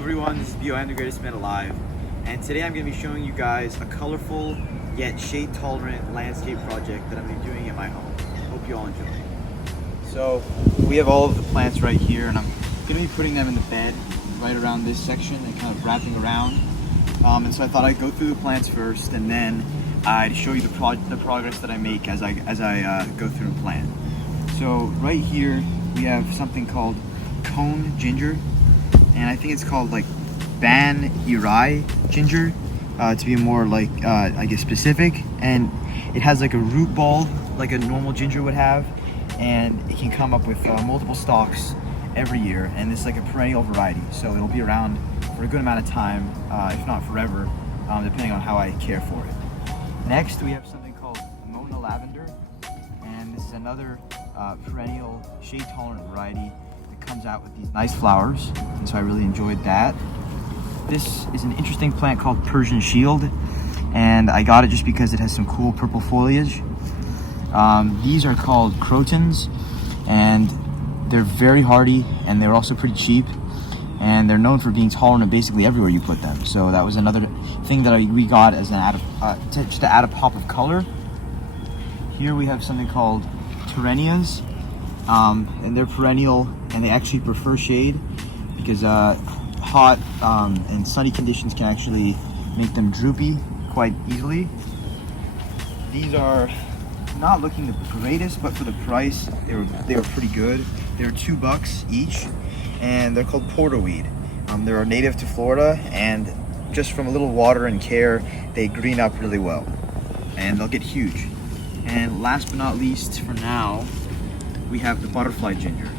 everyone, this is Biohan, the greatest man alive, and today I'm going to be showing you guys a colorful yet shade tolerant landscape project that I'm going to be doing at my home. Hope you all enjoy. So we have all of the plants right here, and I'm going to be putting them in the bed right around this section and kind of wrapping around. And so I thought I'd go through the plants first, and then I'd show you the progress that I make as I go through and plant. So right here we have something called cone ginger, and I think it's called like Ban Irai ginger to be more like I guess specific. And it has like a root ball like a normal ginger would have, and it can come up with multiple stalks every year, and it's like a perennial variety, so it'll be around for a good amount of time, if not forever, depending on how I care for it. Next we have something called Mona lavender, and this is another perennial shade tolerant variety that comes out with these nice flowers, and so I really enjoyed that. This is an interesting plant called Persian shield, and I got it just because it has some cool purple foliage. These are called crotons, and they're very hardy, and they're also pretty cheap, and they're known for being tolerant basically everywhere you put them. So that was another thing that we got as an just to add a pop of color. Here we have something called Terenias, and they're perennial, and they actually prefer shade because hot and sunny conditions can actually make them droopy quite easily. These are not looking the greatest, but for the price, they were pretty good. They're $2 each, and they're called porterweed. They're native to Florida, and just from a little water and care, they green up really well, and they'll get huge. And last but not least, for now, we have the butterfly ginger.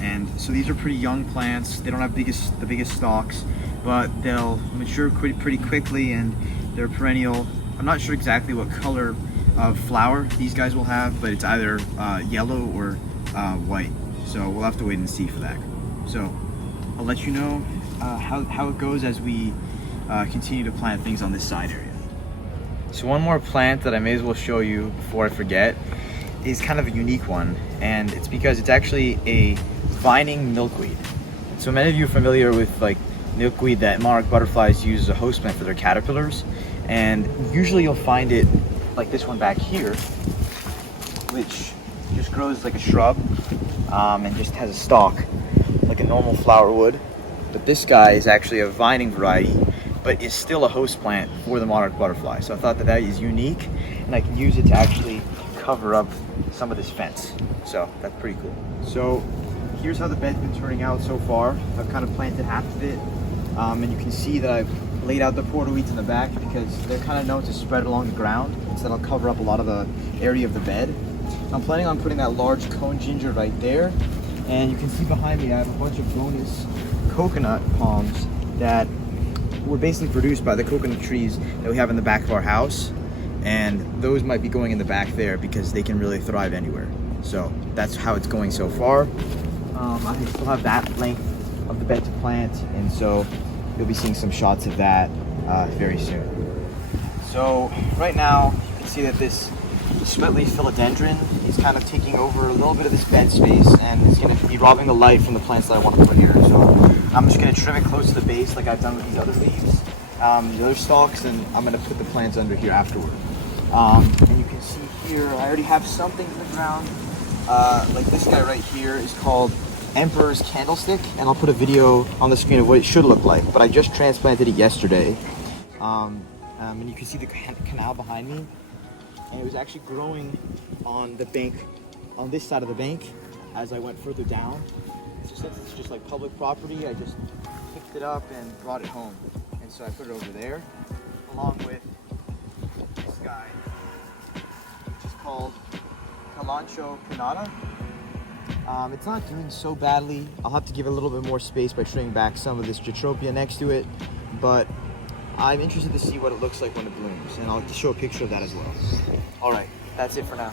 And so these are pretty young plants. They don't have the biggest stalks, but they'll mature pretty quickly, and they're perennial. I'm not sure exactly what color of flower these guys will have, but it's either yellow or white. So we'll have to wait and see for that. So I'll let you know how it goes as we continue to plant things on this side area. So one more plant that I may as well show you before I forget is kind of a unique one, and it's because it's actually a vining milkweed. So many of you are familiar with like milkweed that monarch butterflies use as a host plant for their caterpillars, and usually you'll find it like this one back here, which just grows like a shrub and just has a stalk like a normal flower would. But this guy is actually a vining variety, but is still a host plant for the monarch butterfly. So I thought that is unique, and I can use it to actually cover up some of this fence. So that's pretty cool. So here's how the bed's been turning out so far. I've kind of planted half of it, and you can see that I've laid out the porterweeds in the back because they're kind of known to spread along the ground, so that'll cover up a lot of the area of the bed. I'm planning on putting that large cone ginger right there, and you can see behind me I have a bunch of bonus coconut palms that were basically produced by the coconut trees that we have in the back of our house, and those might be going in the back there because they can really thrive anywhere. So that's how it's going so far. I still have that length of the bed to plant, and so you'll be seeing some shots of that very soon. So right now you can see that this sweatleaf philodendron is kind of taking over a little bit of this bed space, and it's going to be robbing the light from the plants that I want to put here. So I'm just going to trim it close to the base like I've done with these other leaves, the other stalks, and I'm going to put the plants under here afterward. And you can see here I already have something in the ground, like this guy right here is called Emperor's Candlestick, and I'll put a video on the screen of what it should look like, but I just transplanted it yesterday. And you can see the canal behind me, and it was actually growing on the bank, on this side of the bank, as I went further down. So since it's just like public property, I just picked it up and brought it home, and so I put it over there along with this guy, which is called Kalanchoe pinnata. It's not doing so badly. I'll have to give it a little bit more space by trimming back some of this Jatropia next to it, but I'm interested to see what it looks like when it blooms, and I'll show a picture of that as well. All right, that's it for now.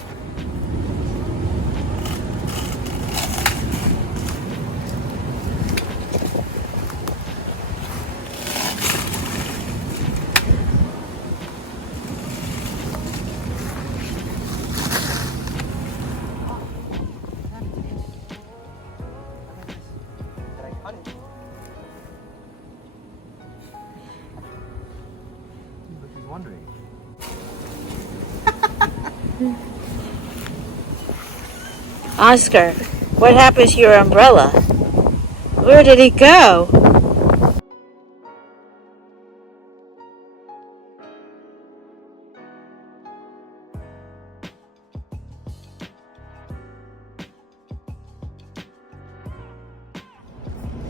wondering. Oscar, what happened to your umbrella? Where did it go?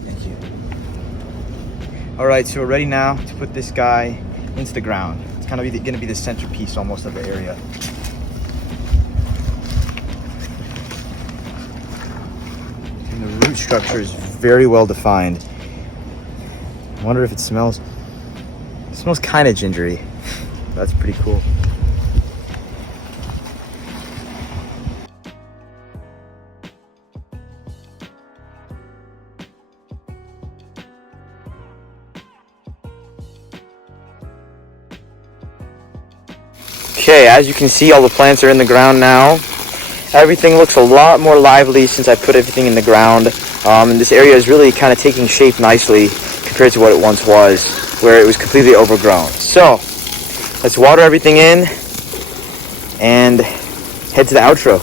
Thank you. All right, so we're ready now to put this guy into the ground. It's kind of going to be the centerpiece almost of the area. And the root structure is very well defined. I wonder if it smells. It smells kind of gingery. That's pretty cool. Okay, as you can see, all the plants are in the ground now. Everything looks a lot more lively since I put everything in the ground. And this area is really kind of taking shape nicely compared to what it once was, where it was completely overgrown. So, let's water everything in and head to the outro.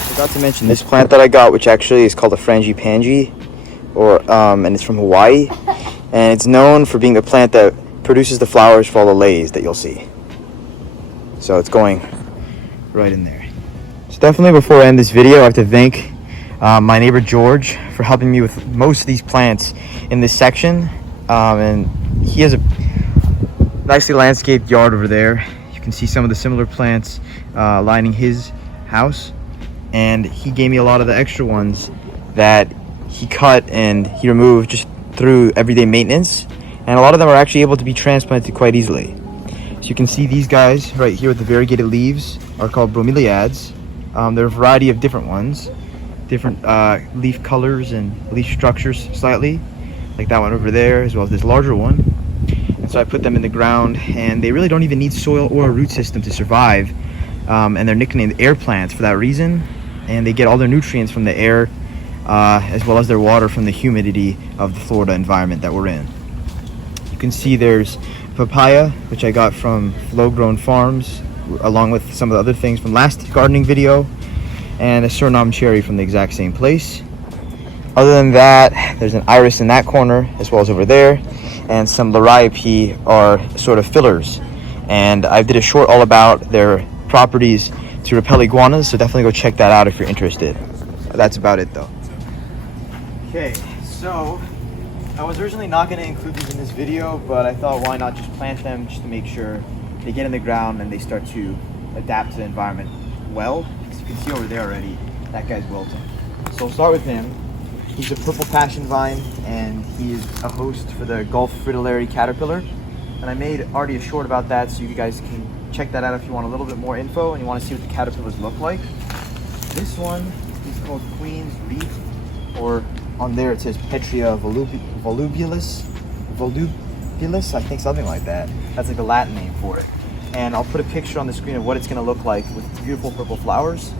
I forgot to mention this plant that I got, which actually is called a frangipani, and it's from Hawaii, and it's known for being the plant that produces the flowers for all the lilies that you'll see. So it's going right in there. So definitely before I end this video, I have to thank my neighbor George for helping me with most of these plants in this section, and he has a nicely landscaped yard over there. You can see some of the similar plants lining his house. And he gave me a lot of the extra ones that he cut and he removed just through everyday maintenance, and a lot of them are actually able to be transplanted quite easily. So you can see these guys right here with the variegated leaves are called bromeliads. There are a variety of different ones, different leaf colors and leaf structures slightly, like that one over there, as well as this larger one. And so I put them in the ground, and they really don't even need soil or a root system to survive, and they're nicknamed air plants for that reason. And they get all their nutrients from the air, as well as their water from the humidity of the Florida environment that we're in. You can see there's papaya, which I got from Flow Grown Farms, along with some of the other things from last gardening video, and a Suriname cherry from the exact same place. Other than that, there's an iris in that corner, as well as over there, and some liriope are sort of fillers. And I did a short all about their properties to repel iguanas, so definitely go check that out if you're interested. That's about it though. Okay, so I was originally not going to include these in this video, but I thought why not just plant them just to make sure they get in the ground and they start to adapt to the environment well. As you can see over there already, that guy's wilting. So we'll start with him. He's a purple passion vine, and he is a host for the Gulf fritillary caterpillar. And I made already a short about that, so you guys can check that out if you want a little bit more info and you want to see what the caterpillars look like. This one is called Queen's Wreath, or on there it says Petria volubulus, I think, something like that. That's like the Latin name for it. And I'll put a picture on the screen of what it's going to look like with its beautiful purple flowers.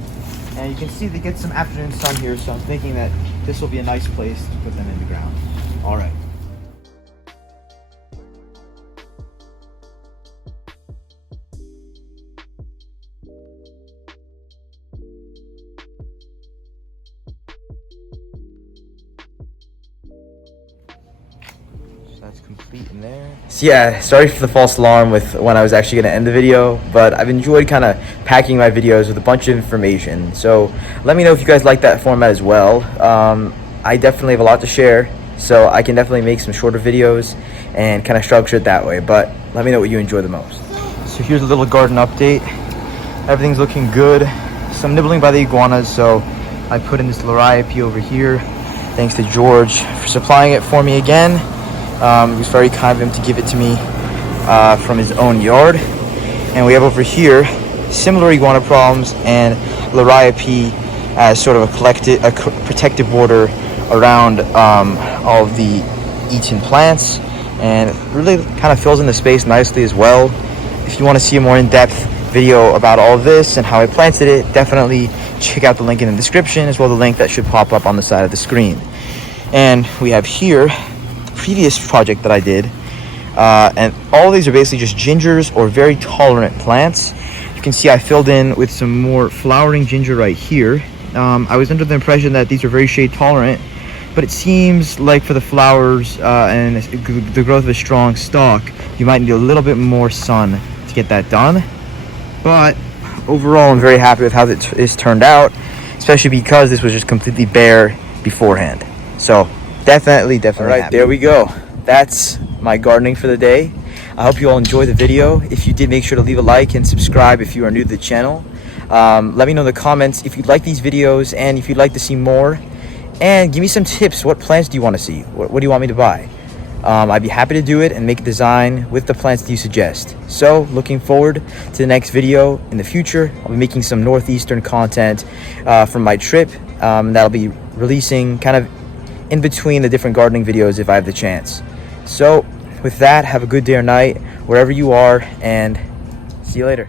And you can see they get some afternoon sun here, so I'm thinking that this will be a nice place to put them in the ground. All right. That's complete in there. So yeah, sorry for the false alarm with when I was actually going to end the video, but I've enjoyed kind of packing my videos with a bunch of information. So let me know if you guys like that format as well. I definitely have a lot to share, so I can definitely make some shorter videos and kind of structure it that way, but let me know what you enjoy the most. So here's a little garden update. Everything's looking good. Some nibbling by the iguanas, so I put in this liriope over here. Thanks to George for supplying it for me again. It was very kind of him to give it to me from his own yard. And we have over here similar iguana problems and liriope as sort of a protective border around all of the eaten plants, and it really kind of fills in the space nicely as well. If you want to see a more in-depth video about all of this and how I planted it, definitely check out the link in the description, as well as the link that should pop up on the side of the screen. And we have here previous project that I did, and all of these are basically just gingers or very tolerant plants. You can see I filled in with some more flowering ginger right here. I was under the impression that these are very shade tolerant, but it seems like for the flowers and the growth of a strong stalk, you might need a little bit more sun to get that done. But overall, I'm very happy with how this turned out, especially because this was just completely bare beforehand. So definitely all right, happy. There we go. That's my gardening for the day. I hope you all enjoyed the video. If you did, make sure to leave a like and subscribe if you are new to the channel. Let me know in the comments if you'd like these videos and if you'd like to see more, and give me some tips. What plants do you want to see? What do you want me to buy? I'd be happy to do it and make a design with the plants that you suggest. So looking forward to the next video in the future. I'll be making some northeastern content from my trip that'll be releasing kind of in between the different gardening videos if I have the chance. So with that, have a good day or night wherever you are, and see you later.